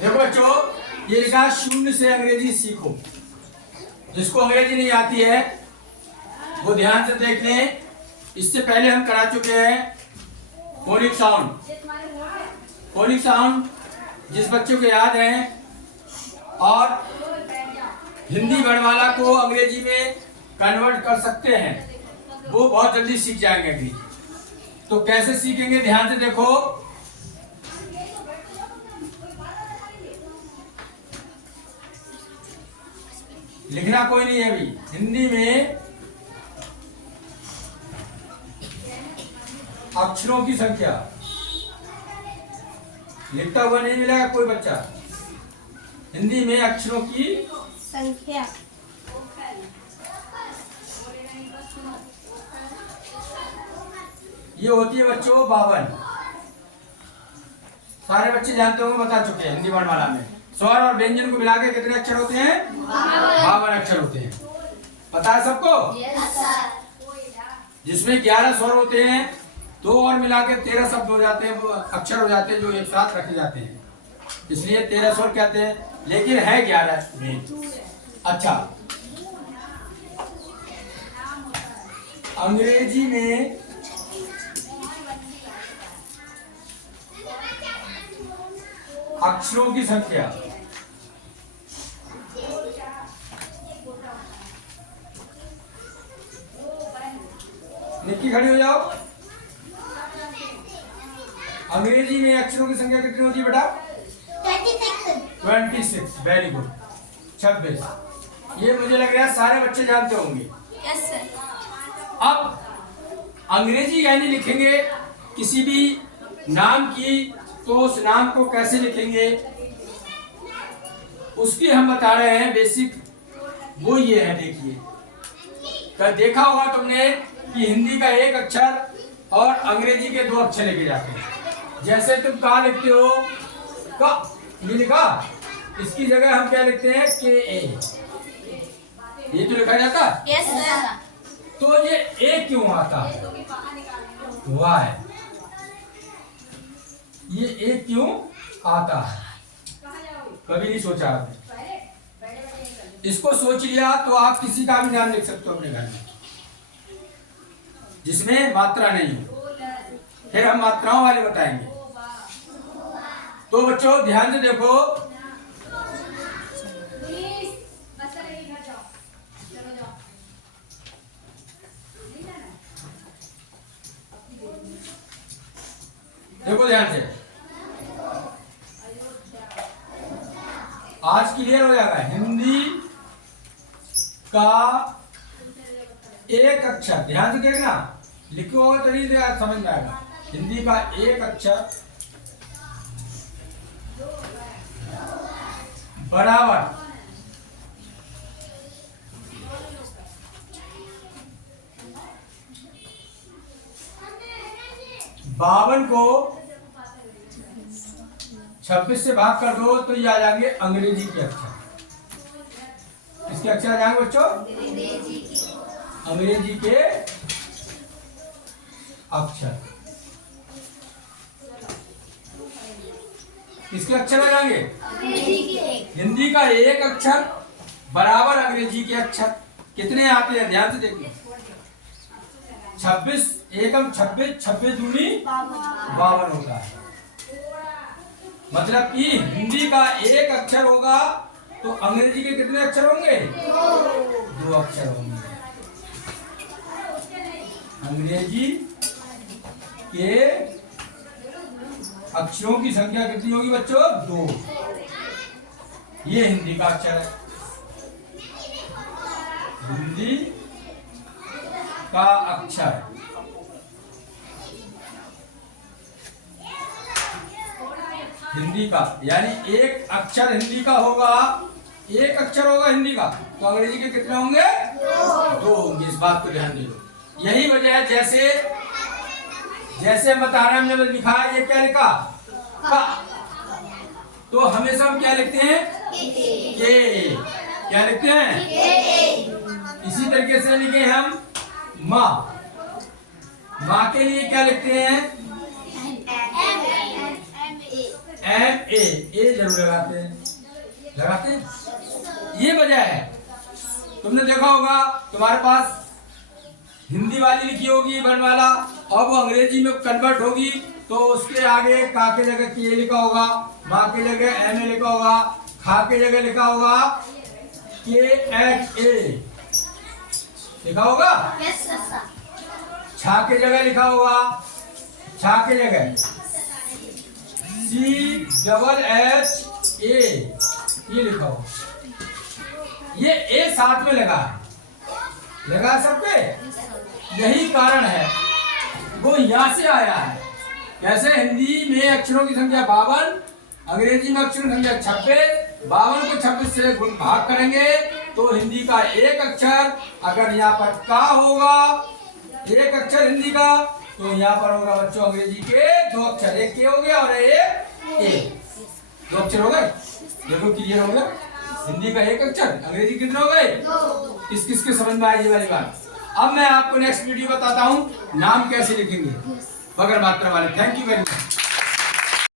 देखो बच्चों, ये लिखा शून्य से अंग्रेजी सीखो। जिसको अंग्रेजी नहीं आती है वो ध्यान से देख लें। इससे पहले हम करा चुके हैं फोनिक साउंड। फोनिक साउंड जिस बच्चों को याद है और हिंदी वर्णमाला को अंग्रेजी में कन्वर्ट कर सकते हैं, वो बहुत जल्दी सीख जाएंगे अंग्रेजी। तो कैसे सीखेंगे, ध्यान से देखो। लिखना कोई नहीं है अभी। हिंदी में अक्षरों की संख्या लिखता हुआ नहीं मिलेगा कोई बच्चा। हिंदी में अक्षरों की संख्या ये होती है बच्चों 52। सारे बच्चे जानते होंगे, बता चुके हैं हिंदी वर्णमाला में स्वर और व्यंजन को मिलाकर कितने अक्षर होते हैं? 52 अक्षर होते हैं। पता है सबको? जिसमें 11 स्वर होते हैं, 2 और मिला के 13 शब्द हो जाते हैं, वो अक्षर हो जाते हैं जो एक साथ रखे जाते हैं, इसलिए 13 स्वर कहते हैं। लेकिन है 11 में। अच्छा, अंग्रेजी में अक्षरों की संख्या निक्की खड़ी हो जाओ। अंग्रेजी में अक्षरों की संख्या कितनी होती है बेटा? 26। Very good, 26। ये मुझे लग रहा है सारे बच्चे जानते होंगे। Yes sir. अब अंग्रेजी यानी लिखेंगे किसी भी नाम की, तो उस नाम को कैसे लिखेंगे उसकी हम बता रहे हैं बेसिक। वो ये है, देखिए। तो देखा होगा तुमने कि हिंदी का एक अक्षर और अंग्रेजी के 2 अक्षर लेके जाते हैं। जैसे तुम कहा लिखते हो का, ये लिखा, इसकी जगह हम क्या लिखते हैं? KA। ये तो लिखा जाता है। Yes sir. तो ये A क्यों आता है? वाई। ये A क्यों आता है? कभी नहीं सोचा आपने? इसको सोच लिया तो आप किसी का भी नाम लिख सकते हो अपने घर में जिसमें मात्रा नहीं हो। फिर हम मात्राओं वाले बताएंगे। तो बच्चों ध्यान से देखो, देखो ध्यान से। आज क्लियर हो जाएगा। हिंदी का एक अक्षर, ध्यान से देखना, लिखो होगा तभी समझ में आएगा। हिंदी का एक अक्षर बराबर 52 को 26 से भाग कर दो तो ये आ जाएंगे अंग्रेजी के अक्षर। किसके अक्षर आ जाएंगे बच्चों? अंग्रेजी के अक्षर। किसके अक्षर आ जाएंगे? हिंदी का एक अक्षर बराबर अंग्रेजी के अक्षर। कितने आते हैं ध्यान से देखिए। 26 एकम 26, 26 दूनी 52 होता है। मतलब कि हिंदी का एक अक्षर होगा तो अंग्रेजी के कितने अक्षर होंगे? 2 अक्षर होंगे। अंग्रेजी के अक्षरों की संख्या कितनी होगी बच्चों? 2। ये हिंदी का अक्षर है। हिंदी का अक्षर हिंदी का, यानी एक अक्षर हिंदी का होगा, एक अक्षर होगा हिंदी का, तो अंग्रेजी के कितने होंगे? 2 होंगे। इस बात को ध्यान दे लो। यही वजह है, जैसे हम बता रहे हैं, हमने लिखा है, ये क्या लिखा? का। तो हमेशा हम क्या लिखते हैं? के। क्या लिखते हैं? इसी तरीके से लिखे हम माँ। माँ के लिए क्या लिखते हैं? ए जरूर लगाते हैं। ये वजह है। तुमने देखा होगा तुम्हारे पास हिंदी वाली लिखी होगी वर्णमाला, और वो अंग्रेजी में कन्वर्ट होगी तो उसके आगे का के जगह के लिखा होगा, माँ के जगह एम ए लिखा होगा, खा के जगह लिखा होगा के एच ए लिखा होगा, Yes, sir. छा के जगह लिखा होगा, छा के जगह सी डबल एच ए ये लिखा होगा। ये ए साथ में लगा सब पे। यही कारण है वो यहाँ से आया है। कैसे हिंदी में अक्षरों की संख्या 52, अंग्रेजी में अक्षरों की संख्या 26। 52 को 26 से गुण भाग करेंगे तो हिंदी का एक अक्षर, अगर यहाँ पर का होगा एक अक्षर हिंदी का, तो यहाँ पर होगा बच्चों अंग्रेजी के 2 अक्षर, एक के हो गया और एक ए। 2 अक्षर हो गए। देखो क्लियर हो गया। हिंदी का एक अक्षर, अंग्रेजी कितने हो गए? किसके समझ में आई ये वाली बात। अब मैं आपको नेक्स्ट वीडियो बताता हूँ नाम कैसे लिखेंगे बगैर मात्रा वाले। Thank you very much.